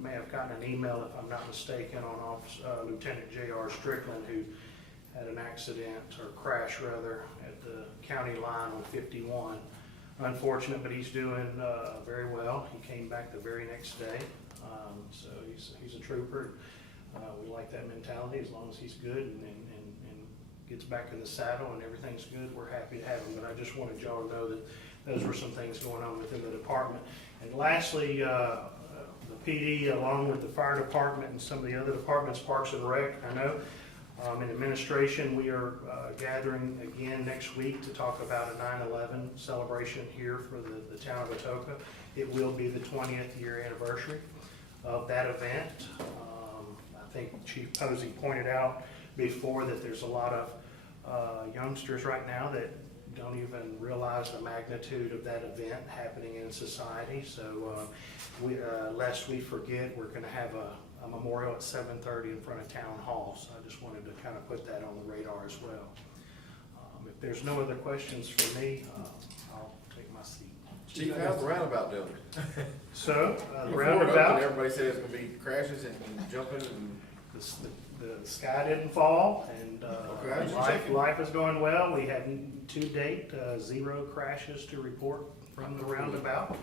may have gotten an email, if I'm not mistaken, on Lieutenant J.R. Strickland, who had an accident, or crash rather, at the county line on 51. Unfortunate, but he's doing very well. He came back the very next day, so he's a trooper. We like that mentality. As long as he's good and gets back in the saddle and everything's good, we're happy to have him. But I just wanted y'all to know that those were some things going on within the department. And lastly, the PD, along with the fire department and some of the other departments, Parks and Rec, I know, in administration, we are gathering again next week to talk about a 9/11 celebration here for the town of Atoka. It will be the 20th year anniversary of that event. I think Chief Posey pointed out before that there's a lot of youngsters right now that don't even realize the magnitude of that event happening in society. So lest we forget, we're going to have a memorial at 7:30 in front of Town Hall. So I just wanted to kind of put that on the radar as well. If there's no other questions for me, I'll take my seat. Chief, how's the roundabout doing? So the Before it opened, roundabout, everybody said it's gonna be crashes and jumping and. the sky didn't fall, and Okay. life is going well. We have to date 0 crashes to report from the roundabout.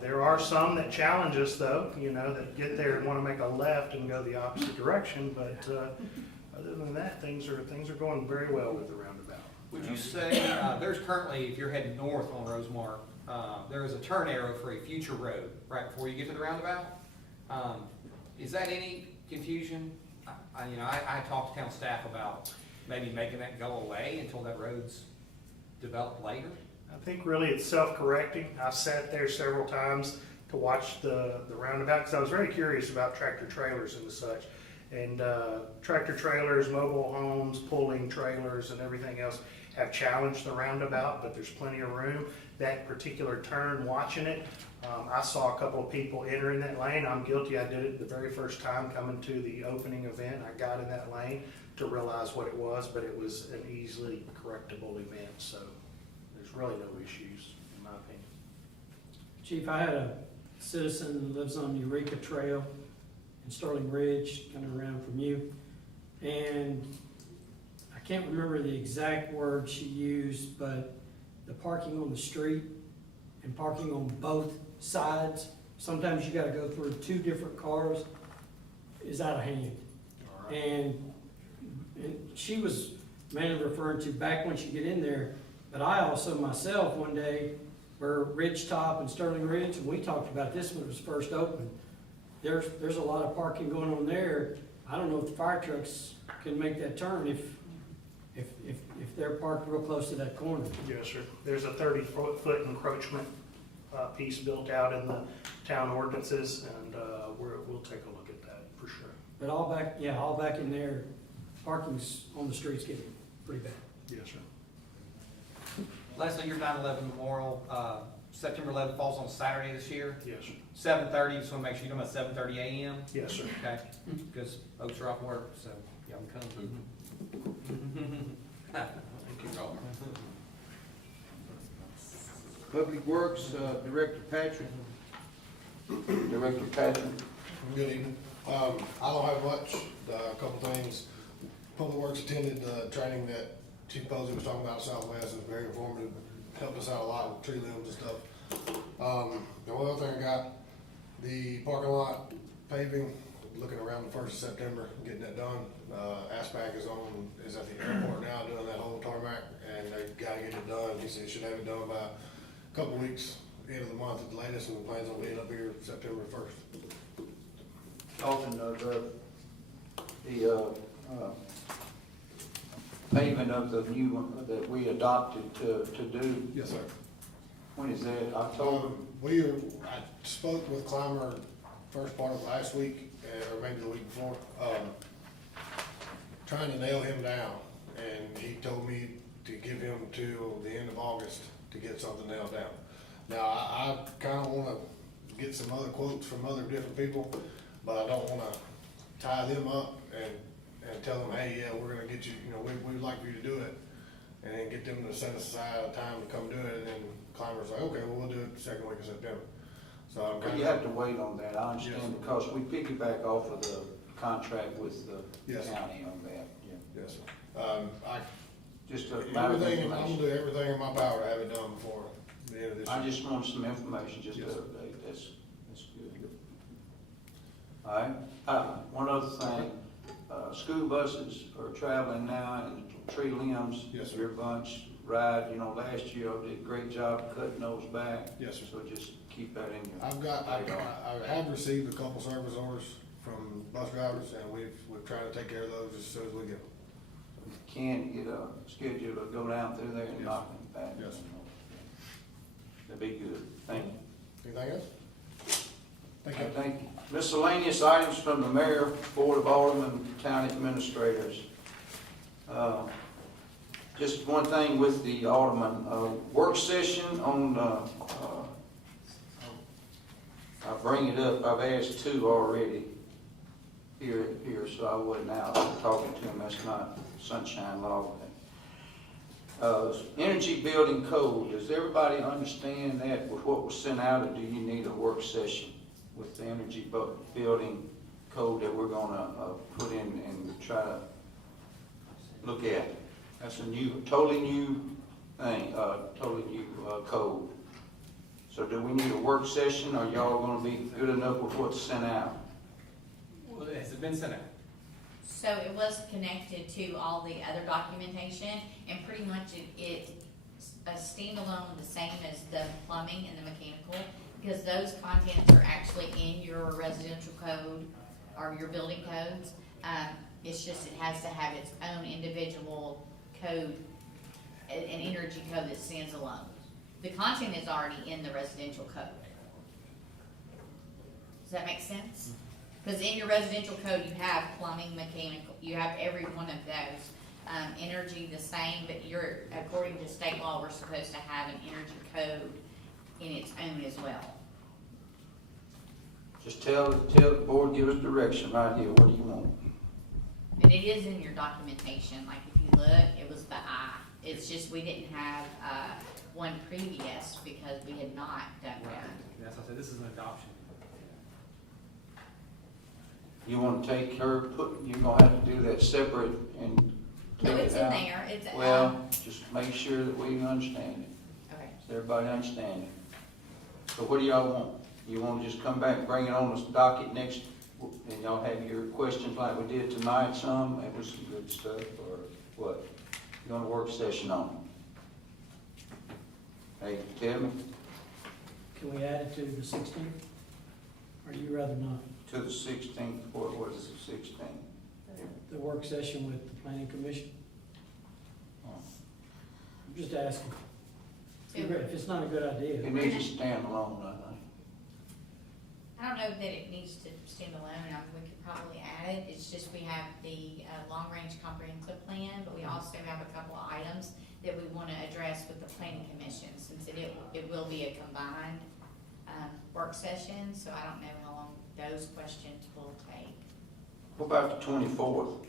There are some that challenge us, though, that get there and want to make a left and go the opposite direction. But other than that, things are going very well with the roundabout. Would you say, there's currently, if you're heading north on Rosemark, there is a turn arrow for a future road right before you get to the roundabout? Is that any confusion? I talked to town staff about maybe making that go away until that road's developed later. I think really it's self-correcting. I've sat there several times to watch the roundabout, because I was very curious about tractor trailers and such. And tractor trailers, mobile homes, pulling trailers and everything else have challenged the roundabout, but there's plenty of room. That particular turn, watching it, I saw a couple of people entering that lane. I'm guilty, I did it the very first time coming to the opening event. I got in that lane to realize what it was, but it was an easily correctable event, so there's really no issues, in my opinion. Chief, I had a citizen who lives on Eureka Trail in Sterling Ridge, coming around from you, and I can't remember the exact word she used, but the parking on the street and parking on both sides, sometimes you gotta go through two different cars, is out of hand. And she was mainly referring to back once you get in there, but I also myself one day, were Ridgetop and Sterling Ridge, and we talked about this when it was first opened. There's a lot of parking going on there. I don't know if the fire trucks can make that turn if they're parked real close to that corner. Yes, sir. There's a 30-foot encroachment piece built out in the town ordinances, and we'll take a look at that for sure. But all back in there, parking's on the streets getting pretty bad. Yes, sir. Leslie, your 9/11 Memorial, September 11th falls on Saturday this year, Yes, sir. 7:30, just want to make sure you're doing about 7:30 a.m. Yes, sir. Okay, because folks are off work, so y'all can come. Public Works, Director Patrick. Director Patrick. Good evening. I don't have much, a couple things. Public Works attended the training that Chief Posey was talking about at Southwest. It was very informative, helped us out a lot with tree limbs and stuff. The only other thing I got, the parking lot paving, looking around the 1st of September, getting that done. ASPAC is at the airport now doing that whole tarmac, and they gotta get it done. He said he should have it done by a couple weeks, end of the month at the latest, and plans on being up here September 1st. Talking of the payment of the new one that we adopted to do. Yes, sir. When is that? October? I spoke with Clymer first part of last week, or maybe the week before, trying to nail him down. And he told me to give him till the end of August to get something nailed down. Now, I kinda wanna get some other quotes from other different people, but I don't wanna tie them up and tell them, hey, yeah, we're gonna get you, we'd like for you to do it. And then get them to set aside a time to come do it, and then Clymer's like, okay, well, we'll do it the second week of September. So I'm Well, you have to wait on that, I understand, because we piggyback off of the contract with the Yes. county on that. Yes, sir. Just a matter of I'm gonna information. do everything in my power to have it done before the end of this year. I just want some information, just to Yes, sir. update, that's good. All right, one other thing, school buses are traveling now, and tree limbs, Yes, sir. your bunch ride, last year I did a great job cutting those back. Yes, sir. So just keep that in your. I have received a couple service orders from bus drivers, and we're trying to take care of those as soon as we get them. Can get a schedule to go down through there and Yes. knock them back. Yes, sir. That'd be good, thank you. Anything else? Thank you. Thank you. Miscellaneous items from the mayor, board of aldermen, county administrators. Just one thing with the alderman, work session on, I'll bring it up, I've asked two already here, so I wasn't out talking to him, that's not sunshine law. Energy building code, does everybody understand that with what was sent out, or do you need a work session with the energy building code that we're gonna put in and try to look at? That's a totally new thing, totally new code. So do we need a work session, or y'all gonna be good enough with what's sent out? Well, has it been sent out? So it was connected to all the other documentation, and pretty much it's a standalone, the same as the plumbing and the mechanical, because those contents are actually in your residential code or your building codes. It's just, it has to have its own individual code, an energy code that stands alone. The content is already in the residential code. Does that make sense? Because in your residential code, you have plumbing, mechanical, you have every one of those. Energy the same, but you're, according to state law, we're supposed to have an energy code in its own as well. Just tell the board, give us direction right here, what do you want? And it is in your documentation, like if you look, it was the I. It's just we didn't have, one previous because we had not done that. That's why I said this is an adoption. You wanna take her, you're gonna have to do that separate and No, take it's it in out? there, it's, Well, just make sure that we understand it. okay. Does everybody understand it? So what do y'all want? You wanna just come back and bring it on the docket next, and y'all have your questions like we did tonight some? That was some good stuff, or what? You want a work session on it? Hey, tell me, Can we add it to the 16th? Or you rather not? to the 16th, what is the 16th? The work session with the planning commission? I'm just asking. If it's not a good idea. It needs to stand alone, I think. I don't know that it needs to stand alone, we could probably add it, it's just we have the, long-range comprehensive plan, but we also have a couple of items that we wanna address with the planning commission, since it will be a combined, work session, so I don't know how long those questions will take. What about the 24th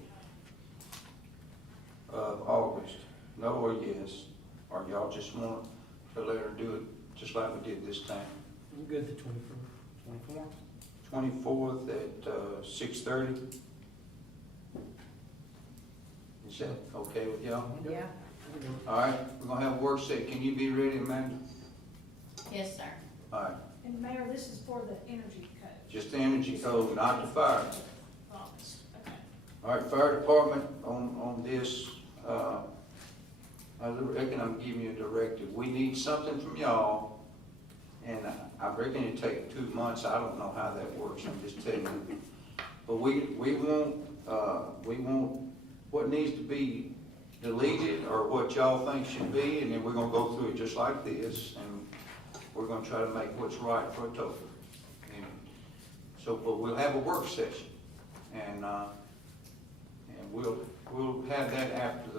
of August? No or yes? Or y'all just want to let her do it just like we did this time? I'm good the 24th. 24th at 6:30? Is that okay with y'all? Yeah. All right, we're gonna have a work session. Can you be ready, Amanda? Yes, sir. All right, And Mayor, this is for the energy code. just the energy code, not the fire. August, okay. All right, fire department on this, I reckon I'm giving you a directive. We need something from y'all, and I reckon it'd take 2 months. I don't know how that works, I'm just telling you. But we want what needs to be deleted or what y'all think should be, and then we're gonna go through it just like this, and we're gonna try to make what's right for Atoka. And so, but we'll have a work session, and we'll have that after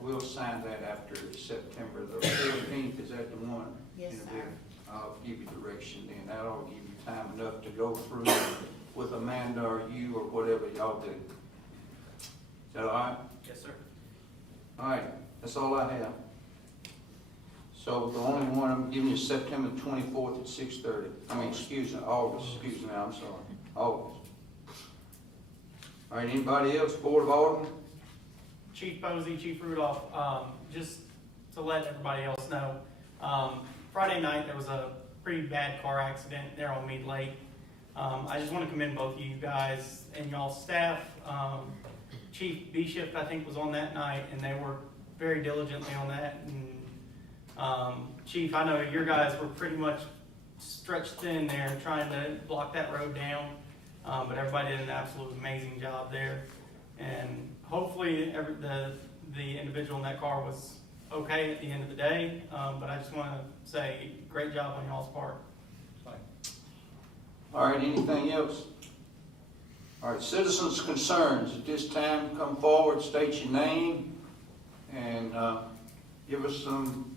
we'll sign that after September the 14th, is that the one? Yes, And sir. then I'll give you direction then, that'll give you time enough to go through with Amanda or you or whatever y'all do. Is that all right? Yes, sir. All right, that's all I have. So the only one I'm giving you is September 24th at 6:30. August, excuse me, I'm sorry, August. All right, anybody else, Board of Aldermen? Chief Posey, Chief Rudolph, just to let everybody else know, Friday night there was a pretty bad car accident there on Mead Lake. I just want to commend both of you guys and y'all's staff. Chief Bishop, I think, was on that night, and they worked very diligently on that. And Chief, I know your guys were pretty much stretched thin there trying to block that road down, but everybody did an absolute amazing job there. And hopefully the individual in that car was okay at the end of the day, but I just want to say great job on y'all's part. All right, anything else? All right, citizens' concerns, at this time, come forward, state your name, and give us some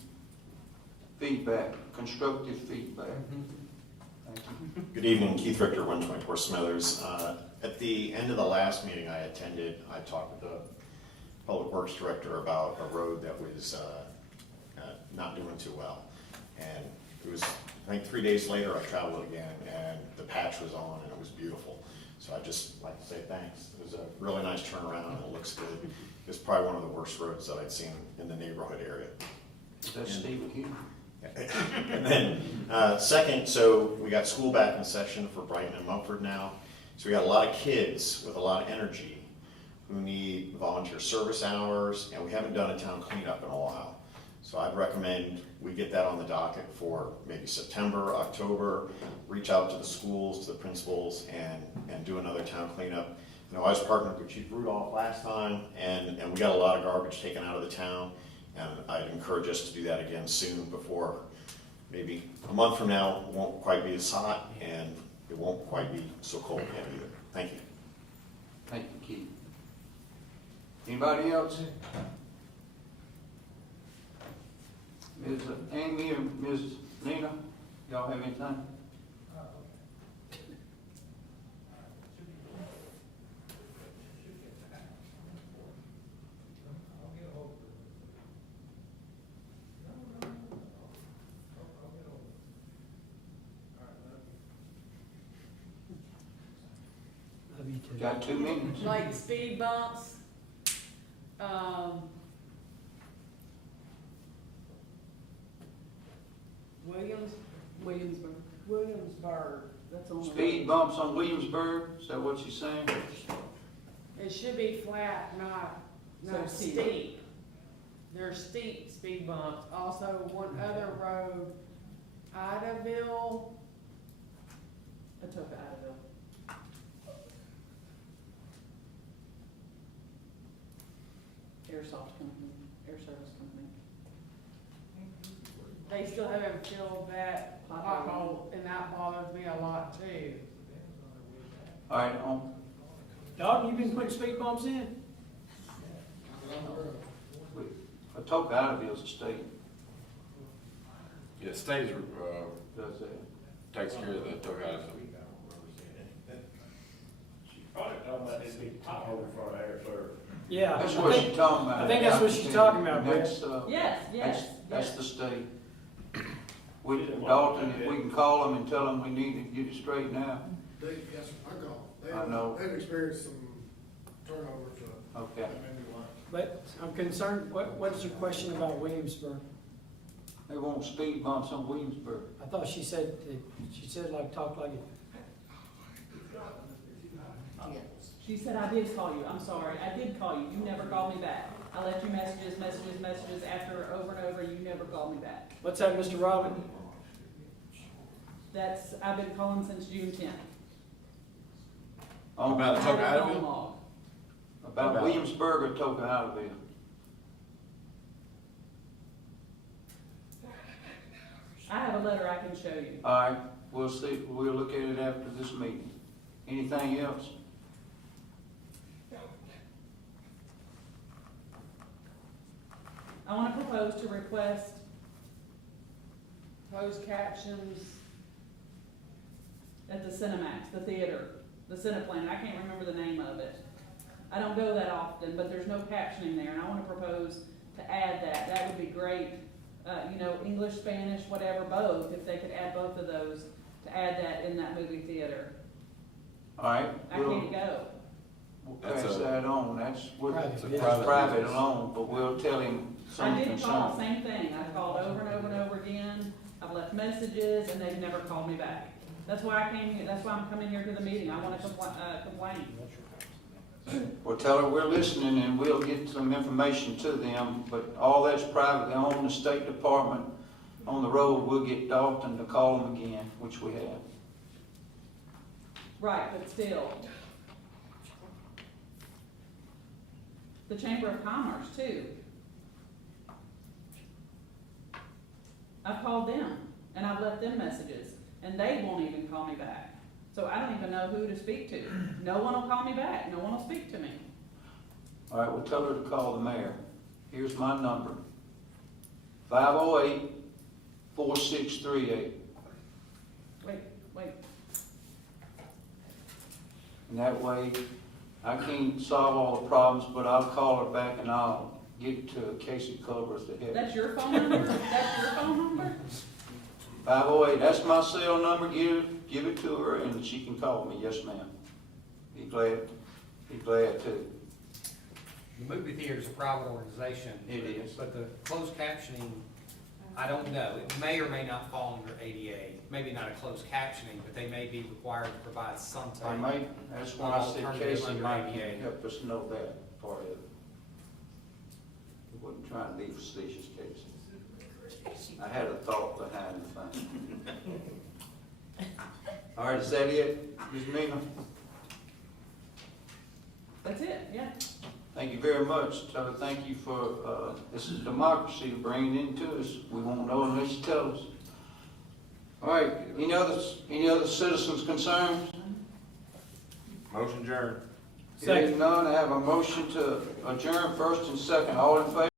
feedback, constructive feedback. Thank you. Good evening, Keith Richter, 124 Smithers. At the end of the last meeting I attended, I talked with the Public Works Director about a road that was not doing too well. And it was, I think 3 days later, I traveled again, and the patch was on, and it was beautiful. So I'd just like to say thanks. It was a really nice turnaround, and it looks good. It's probably one of the worst roads that I'd seen in the neighborhood area. That's Steve again. And then, second, so we got school back in session for Brighton and Mumford now. So we got a lot of kids with a lot of energy who need volunteer service hours, and we haven't done a town cleanup in a while. So I'd recommend we get that on the docket for maybe September, October, reach out to the schools, to the principals, and do another town cleanup. You know, I was partnered with Chief Rudolph last time, and we got a lot of garbage taken out of the town, and I'd encourage us to do that again soon before, maybe a month from now, it won't quite be as hot, and it won't quite be so cold yet either. Thank you. Thank you, Keith. Anybody else? Ms. Amy or Ms. Nina, y'all have anything? Love you too. Got 2 minutes. Like speed bumps, Williamsburg, that's on the. Speed bumps on Williamsburg, is that what you're saying? It should be flat, not So steep. steep. There's steep speed bumps. Also, one other road, Idaville, Atoka, Idaville. Airsoft company, air service company. They still haven't filled that pothole, and that bothers me a lot too. All right, Dog, you been putting speed bumps in? Atoka Idaville's a state, Yeah, state does that. takes care of the Atoka. Probably talking about this big pothole for air service. Yeah. That's I what think- she's talking about. I think that's what she's talking about, Brett. That's, Yes, that's the state. We, Dalton, if we can call them and tell them we need to get it straightened out. Yes, I got, I know. they've experienced some turnover to, Okay. that made me like. But I'm concerned, what's your question about Williamsburg? They want speed bumps on Williamsburg. I thought she said like, talk like it. She said I did call you, I'm sorry, I did call you, you never called me back. I left you messages after over and over, you never called me back. What's that, Mr. Robin? That's, I've been calling since June 10th. On About I have Atoka a phone Idaville? log. About Williamsburg or Atoka Idaville? I have a letter I can show you. All right, we'll see, we'll look at it after this meeting. Anything else? I want to propose to request closed captions at the Cinemax, the theater, the Cineplan. I can't remember the name of it. I don't go that often, but there's no captioning there, and I want to propose to add that. That would be great. English, Spanish, whatever, both, if they could add both of those, to add that in that movie theater. All right, I we'll, can't go. we'll That's pass a- that on. That's Private. private alone, but we'll tell him I some did call, concern. same thing. I called over and over and over again. I've left messages, and they've never called me back. That's why I came here, that's why I'm coming here to the meeting. I want to complain. Well, tell her we're listening and we'll get some information to them, but all that's private. They own the State Department on the road. We'll get Dalton to call them again, which we have. Right, but still. The Chamber of Commerce, too. I've called them, and I've left them messages, and they won't even call me back. So I don't even know who to speak to. No one will call me back. No one will speak to me. All right, we'll tell her to call the mayor. Here's my number. 508-4638. Wait. And that way, I can't solve all the problems, but I'll call her back and I'll get to Casey Culver's to help. That's your phone number? That's your phone number? 508, that's my cell number. Give it to her and she can call me. Yes, ma'am. Be glad to. The movie theater is a private organization. It is. But the closed captioning I don't know. It may or may not fall under ADA. Maybe not a closed captioning, but they may be required to provide some I type. might, that's why I said Alternative Casey under might ADA. help us know that part of it. I wasn't trying to be facetious, Casey. I had a thought behind the thing. All right, is that it, Ms. Mina? That's it, yeah. Thank you very much. Thank you for, this is democracy bringing it into us. We won't know unless you tell us. All right, any other citizens' concerns? Motion adjourned. Hearing none, I have a motion to adjourn first and second. All in favor?